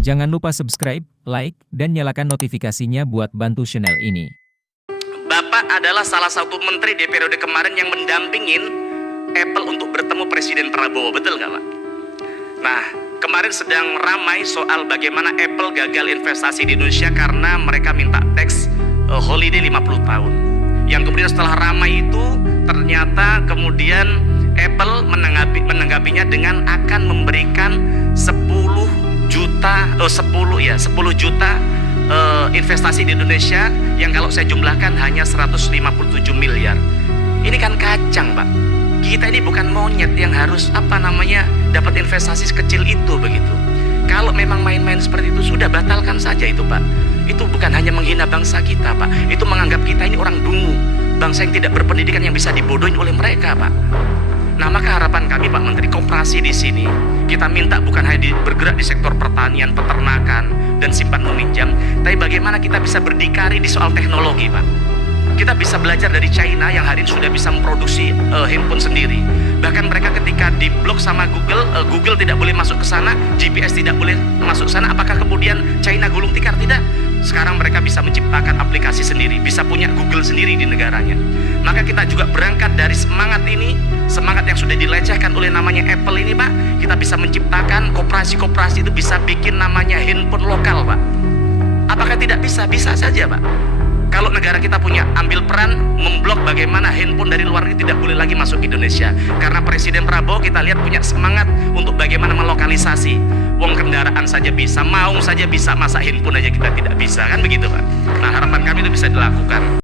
Jangan lupa subscribe, like, dan nyalakan notifikasinya buat bantu channel ini. Bapak adalah salah satu menteri di periode kemarin yang mendampingin Apple untuk bertemu Presiden Prabowo, betul nggak Pak? Nah, kemarin sedang ramai soal bagaimana Apple gagal investasi di Indonesia karena mereka minta tax holiday 50 tahun. Yang kemudian setelah ramai itu, ternyata kemudian Apple menanggapinya dengan akan memberikan 10 juta investasi di Indonesia yang kalau saya jumlahkan hanya 157 miliar. Ini kan kacang, Pak. Kita ini bukan monyet yang harus dapat investasi sekecil itu begitu. Kalau memang main-main seperti itu sudah batalkan saja itu, Pak. Itu bukan hanya menghina bangsa kita, Pak. Itu menganggap kita ini orang dungu, bangsa yang tidak berpendidikan yang bisa dibodohin oleh mereka, Pak. Nah, maka harapan kami Pak Menteri, koperasi di sini kita minta bukan hanya bergerak di sektor pertanian, peternakan, dan simpan meminjam, tapi bagaimana kita bisa berdikari di soal teknologi, Pak. Kita bisa belajar dari China yang hari ini sudah bisa memproduksi handphone sendiri. Bahkan mereka ketika diblok sama Google, Google tidak boleh masuk ke sana, GPS tidak boleh masuk ke sana. Apakah kemudian China gulung tikar? Tidak. Sekarang mereka bisa menciptakan aplikasi sendiri, bisa punya Google sendiri di negaranya. Maka kita juga berangkat dari semangat ini, semangat yang sudah dilecehkan oleh namanya Apple ini, Pak. Kita bisa menciptakan koperasi-koperasi itu bisa bikin namanya handphone lokal, Pak. Apakah tidak bisa? Bisa saja, Pak. Kalau negara kita punya ambil peran memblok bagaimana handphone dari luar negeri tidak boleh lagi masuk ke Indonesia. Karena Presiden Prabowo kita lihat punya semangat untuk bagaimana melokalisasi. Wong kendaraan saja bisa, maung saja bisa, masa handphone aja kita tidak bisa, kan begitu Pak. Nah, harapan kami itu bisa dilakukan.